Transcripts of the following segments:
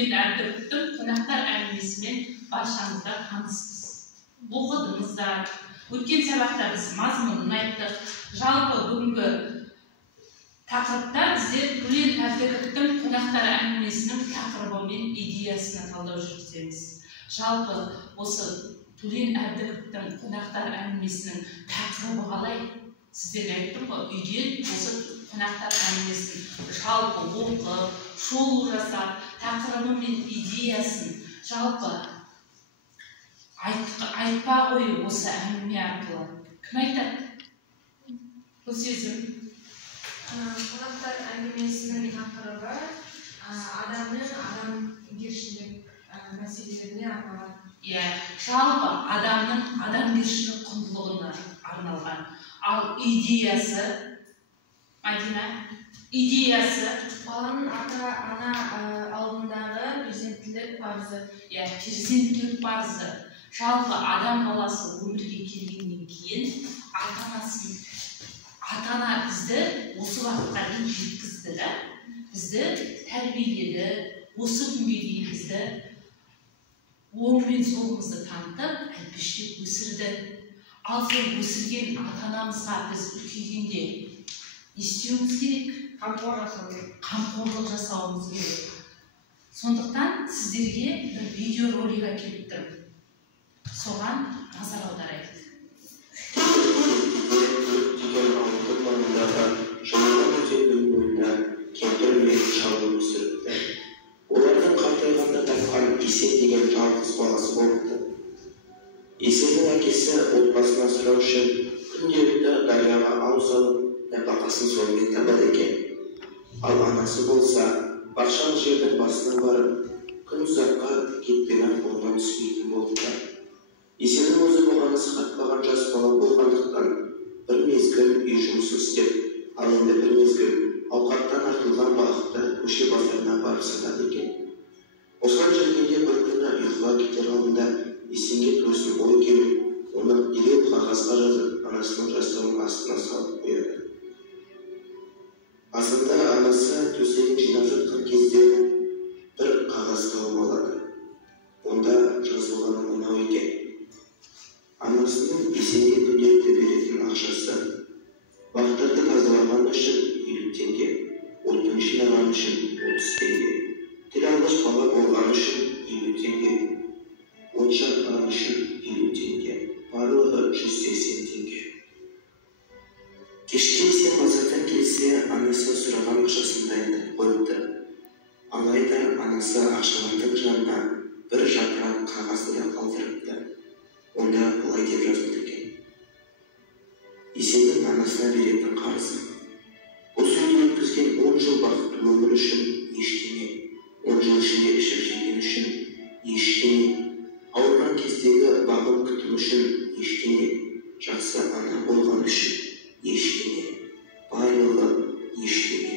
Төлен Әбдіровтың қонақтар әңгімесімен баршаңыздар таныссыз. Оқыдыңыздар. Өткен сабақта біз мазмұнын айттық. Жалпы бүгінгі тақырыпта біздер Төлен Әбдіровтың қонақтар әңгімесінің тақырыбы мен идеясына талдау жүргіземіз. Жалпы осы Төлен Әбдіровтың қонақтар әңгімесінің тақырыбы қалай? Сіздерге айттым ғой, үйден осы қонақтар әңгімесін жалпы оқып, шолу жасап, тақырыбы мен идеясын жалпы айтпа қою осы әңгіме арқылы. Кім айтады? Бұл сезім. Қонақтар әңгімесінің тақырыбы адамның адамгершілік мәселелеріне арналған. Жалпы адамның адамгершілік құндылығына арналған. Ал идеясы, Мадина, идеясы баланың ата-ана алдындағы перзенттілік парызы. Перзенттілік парызы. Жалпы адам баласы өмірге келгеннен кейін ата-ана бізді осы уақытқа дейін жеткізді, бізді тәрбиеледі, осы күнге дейін бізді оң мен солымызды танытып, әлпештеп өсірді. Ал сол өсірген ата-анамызға біз үлкейгенде не істеуіміз керек? Қамқорлық жасауымыз керек. Сондықтан сіздерге бір видеоролик әкеліп тұрмын. Соған назар аударайық. Деген ауылдың маңындағы жаңадан өзеннің бойында кемпір мен шал өсіріпті. Олардың қартайғанда тапқан Есен деген жалғыз баласы болыпты. Есеннің әкесі отбасын асырау үшін күнделікті дарияға ауыз алып, нәпақасын сонымен табады екен. Ал анасы болса, бақшалы жердің басына барып, күн ұзаққа кетпені қолынан түспейтін болыпты. Есеннің өзі бұғанысы қатпаған жас бала болғандықтан, бір мезгіл үй жұмысын істеп, ал енді бір мезгіл ауқаттан артылған бағытта көше базарына барып сатады екен. Осылай жүргенде бір күні ұйқыға кетер алдында Есенге төсін ой келіп, оны дереу қағазға жазып, анасының жастығының астына салып қояды. Азында анасы төсегін жинап жатқан кезде бір қағаз тауып алады. Онда жазылғаны мынау екен. Анасының Есенге күнделікті беретін ақшасы, бақтарды тазалаған үшін 50 теңге, отын жинаған үшін 30 теңге, тіл алғыш бала болған үшін 50 теңге, от жаққан үшін 50 теңге, барлығы 180 теңге. Кешке Есен базардан келсе, анасы сұраған ақшасын дайындап қойыпты. Алайда анасы ақшалардың жанына бір жапырақ қағазды да қалдырыпты. Онда былай деп жазылды екен. Есеннің анасына беретін қарызы. Осы үйде өткізген 10 жыл бақытты өмір үшін ештеңе, 10 жыл ішінде ішіп жеген үшін ештеңе, ауырған кездегі бағым күтім үшін ештеңе, жақсы ана болған үшін ештеңе, барлығы ештеңе.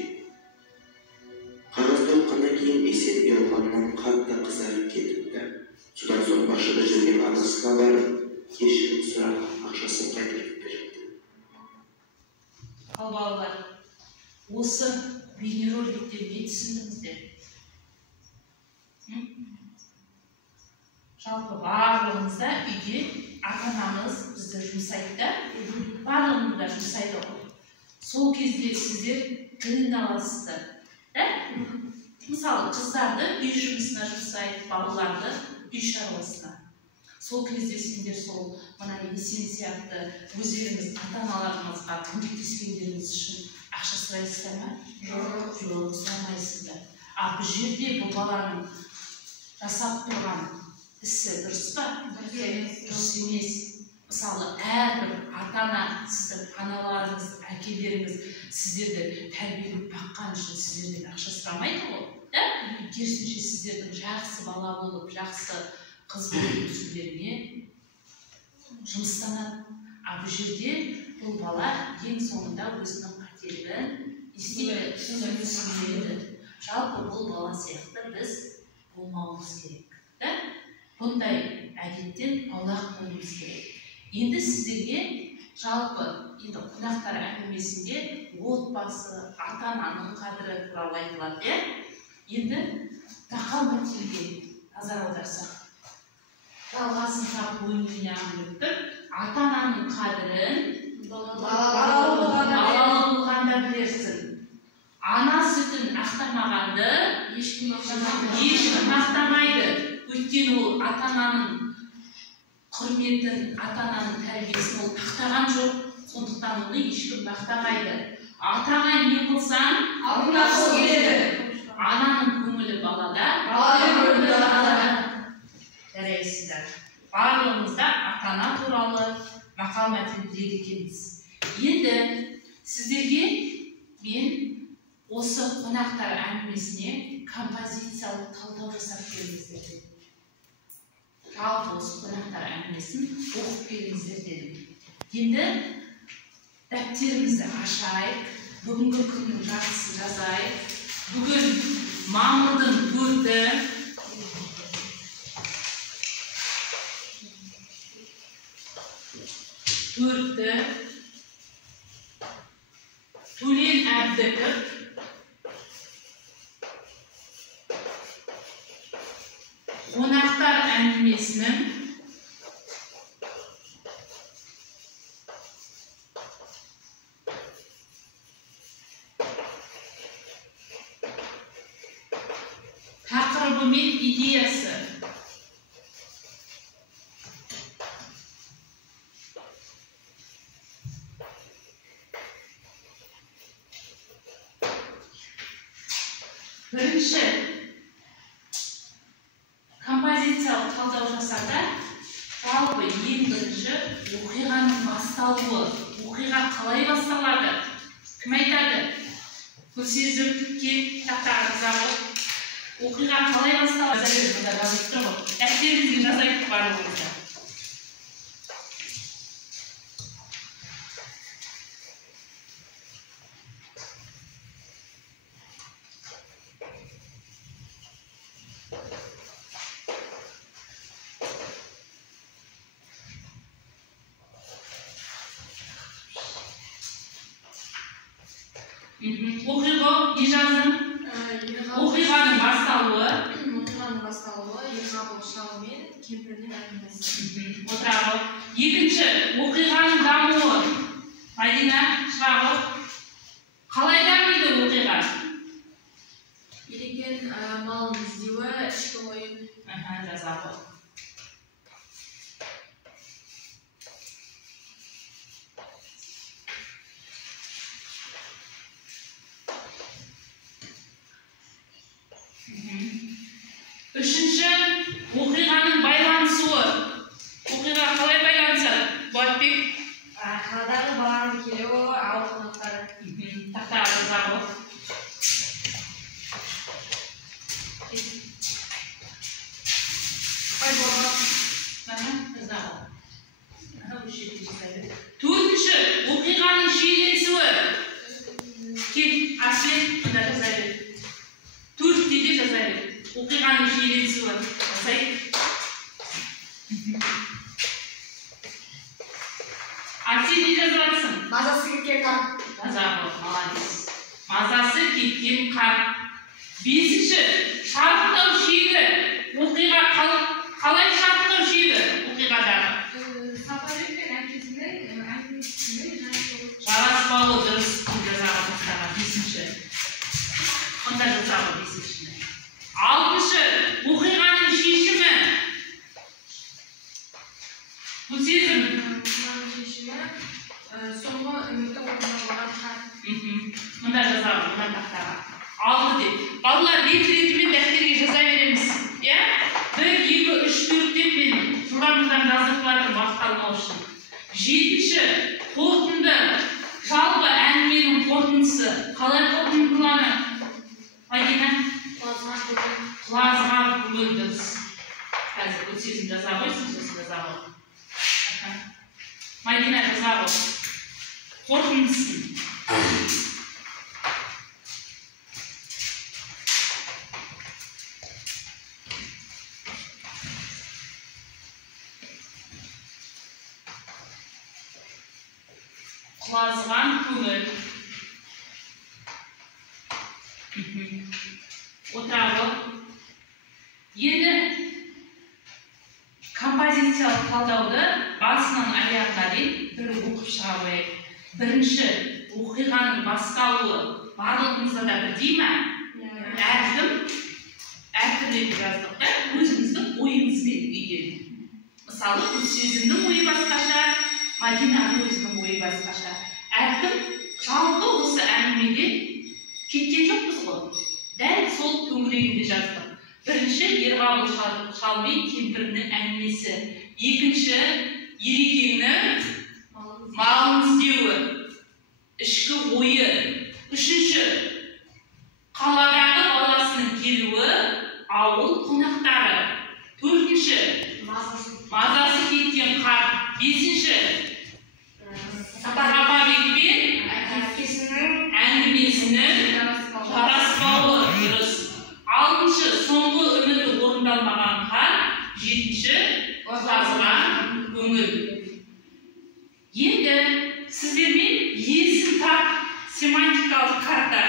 Қағазды оққаннан кейін Есен ұялғаннан қатты қызарып кетіпті. Содан соң бақшада жүрген анасына барып, кешірім сұрап, ақшасын қайтарып беріпті. Ал балалар, осы бейнероликтен не түсіндіңіздер? Жалпы барлығымызда үйде ата-анамыз бізді жұмсайды, барлығымызда жұмсайды ғой. Сол кезде сіздер тілін аласыздар. Мысалы, қыздарды үй жұмысына жұмсайды, балаларды үй шаруасына. Сол кезде сендер сол мына Есен сияқты өздеріңіз ата-аналарыңызға көмектескендеріңіз үшін ақша сұрайсыздар ма? Жоқ, сұрамайсыздар. Ал бұл жерде бұл баланың жасап тұрған ісі дұрыс па? Дұрыс емес. Мысалы, әрбір ата-ана, сіздің аналарыңыз, әкелеріңіз сіздерді тәрбиелеп баққан үшін сіздерден ақша сұрамайды ғой. Керісінше сіздердің жақсы бала болып, жақсы қыз болып өсулеріне жұмыстанады. Ал бұл жерде бұл бала ең соңында өзінің қателігін түсінеді. Жалпы бұл бала сияқты біз болмауымыз керек. Бұндай әдеттен аулақ болуымыз керек. Енді сіздерге жалпы қонақтар әңгімесінде отбасы, ата-ананың қадірі туралы айтылады. Енді тақал мәтелге назар аударсақ, жалғасын тап ойынына біліп, ата-ананың қадірін балалы болғанда білерсін. Ана сүтін ақтамағанды ешкім мақтамайды. Өйткені ол ата-ананың құрметін, ата-ананың тәрбиесін ол ақтаған жоқ. Сондықтан оны ешкім мақтамайды. Атаға не қылсаң, алғысы келеді. Ананың көңілі балада, баланың көңілі анада. Жарайсыздар. Барлығымызда ата-ана туралы мақал-мәтел біледі екенбіз. Енді сіздерге мен осы қонақтар әңгімесіне композициялық талдау жасап беріңіздер дедім. Жалпы осы қонақтар әңгімесін оқып беріңіздер дедім. Енді дәптерімізді ашайық, бүгінгі күннің жартысын жазайық. Бүгін мамырдың 4-і Төлен Әбдіков қонақтар әңгімесінің тақырыбы мен идеясы. Бірінші композициялық талдау жасарда, жалпы ең бірінші оқиғаның басталуы, оқиға қалай басталады? Кім айтады? Көсезім, кеп, тақтағы зағы. Оқиға қалай басталады? Әктеріңізге жазайық барлығымызда. Оқиға не жаздың? Оқиғаның басталуы. Ерғабыл шал мен кемпірдің әңгімесі. Отырағы. Екінші, оқиғаның дамуы. Мәдина, шырағы. Қалай дамиды оқиға? Ереген малын іздеуі, ішкі ойын. Жазағы. Үшінші, оқиғаның байланысуы. Оқиға қалай байланысады? Болатбек? Қаладағы баланың келуі, ауыл қонақтары. Тақтағы жазағы. Төртінші, оқиғаның шиеленісуі. Кел, Асет, мұнда жазайды. Төртте де жазайды. Оқиғаның шиеленісуі. Жазайық. Асет не жазатсың? Мазасы кеткен қар. Жазағы, молодец. Мазасы кеткен қар. Бесінші, шарықтау шегі. Оқиға қалай шарықтау шегі? Оқиғадағы. Сапарбекпен әкесінің әңгімесінің жараспауы дұрыс жазағы тақтаға. Бесінші. Онда жазағы бесіншіні. Алтыншы, оқиғаның шешімі. Бұл сезім. Соңғы үмітті орындалған хат. Мұнда жазағы, мұнда тақтаға. 6 деп. Балалар рет-ретімен дәптерге жаза береміз. 1, 2, 3, 4 деп мен жылдарымыздан жаздықлардың уақыт алмау үшін. 7-ші, қорытынды. Жалпы әңгіменің қорытындысы. Қалай қорытындыланы? Мәдина? Құлазға көңіл дұрыс. Қазір бұл сезім жаза қойсын, сосын жаза қой. Мәдина жаза қой. Қорытындысын. Құлазған көңіл. Отырағы. позициялық талдауды басынан аяғына дейін бір оқып шыға қояйық. Бірінші, оқиғаның басталуы барлығымызда да бірдей ме? Әркім әртүрлі жаздық та, өзіміздің ойымызбен үйден. Мысалы, Гүлсезімнің ойы басқаша, Мадинаның өзінің ойы басқаша. Әркім жалпы осы әңгімеден кеткен жоқпыз ғой. Дәл сол төңірегінде жаздық. Бірінші, Ерғабыл шал мен кемпірінің әңгімесі. Екінші, Ерекеңнің малын іздеуі, ішкі ойы. Үшінші, қаладағы баласының келуі, ауыл қонақтары. Төртінші, мазасы кеткен қарт. Бесінші, Сапабекпен әңгімесінің жараспауы дұрыс. Алтыншы, соңғы үміті орындалмаған қарт. Жетінші, жазған көңіл. Енді сіздермен есім тап семантикалық карта.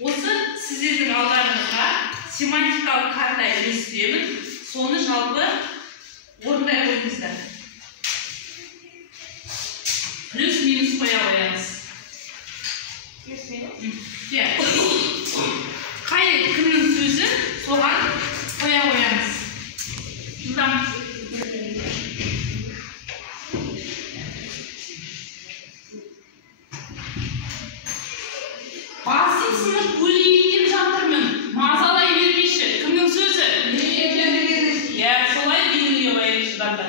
Осы сіздердің алдарыңызға семантикалық карта елестіремін. Соны жалпы орындай қойыңыздар. Плюс минус қоя қоямыз. Қай кімнің сөзі соған қоя қоямыз. Жылдам. Басым сынып өлейін деп жатырмын. Мазалай бермеші. Кімнің сөзі? Солай белгілей қояйық жылдамда.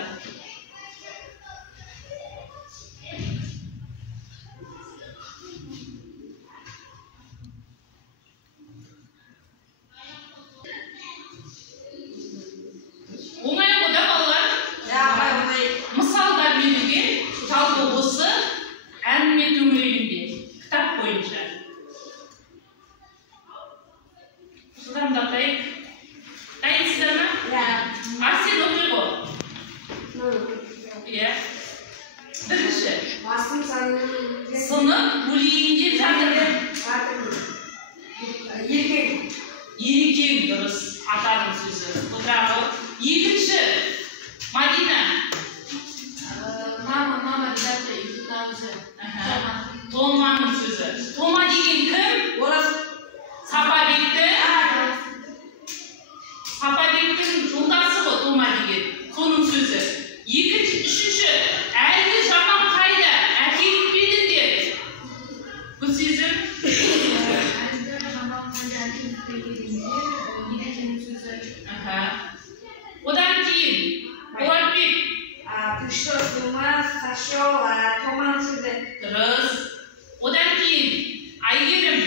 Оңай ғой да балалар? Мысалдар беруге жалпы осы әңгіме төңірегінде кітап бойынша. Жылдамдатайық. Дайынсыздар ма? Арсен оқи ғой? Бірінші. Сынып өлейін деп жатырмын. Ерекең дұрыс. Атаның сөзі. Отырағы. Екінші. Мадина. Мама деді үйдің Томаның сөзі. Тома деген кім? Сапабекті. Сапабектің жолдасы ғой Тома деген. Соның сөзі. Екінші, үшінші. Әлгі жаман қайда? Әкеліп беді деп. Гүлсезім. Әлгі жаман қайда әкеліп бедегенде Ерекеңнің сөзі. Одан кейін Болатбек. Ты что, с ума сошел? Томаның сөзі. Дұрыс. Одан кейін Айгерім.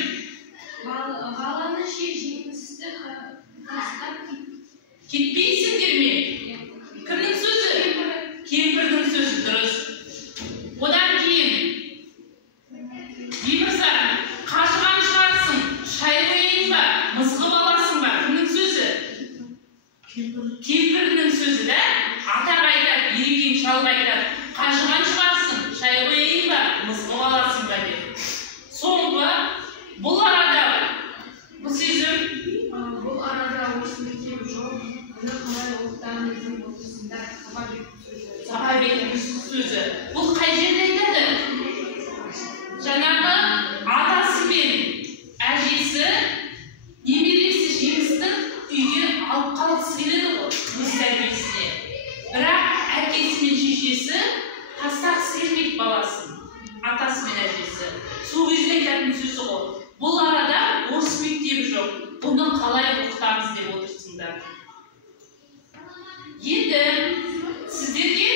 Баланы жемісті тастап кетпейсіңдер ме? Кімнің сөзі? Кемпірдің сөзі дұрыс. Одан кейін Беймырза, қажыған шығарсың, шай қойайын ба, мызғып аласың ба? Кімнің сөзі? Кемпірдің сөзі да? Атақ айтады, Ерекең шалға айтады. Қажыған шығарсың, шай қойайын ба, мызғып аласың ба деп. Соңғы, бұл арада Гүлсезім. Бұл арада осы мектеп жоқ. Оны қалай оқытамыздың отырысында Сапабектің сөзі. Бұл қай жерде айтады? Жаңағы атасы мен әжесі немересі жемістің үйге алып қалғысы келеді ғой, өз тәрбиесіне. Бірақ әкесі мен шешесі тастағысы келмейді баласын, атасы мен әжесі. Сол кезде айтатын сөзі ғой. Бұл арада орыс мектебі жоқ. Бұны қалай оқытамыз деп отырсыңдар. Енді сіздерге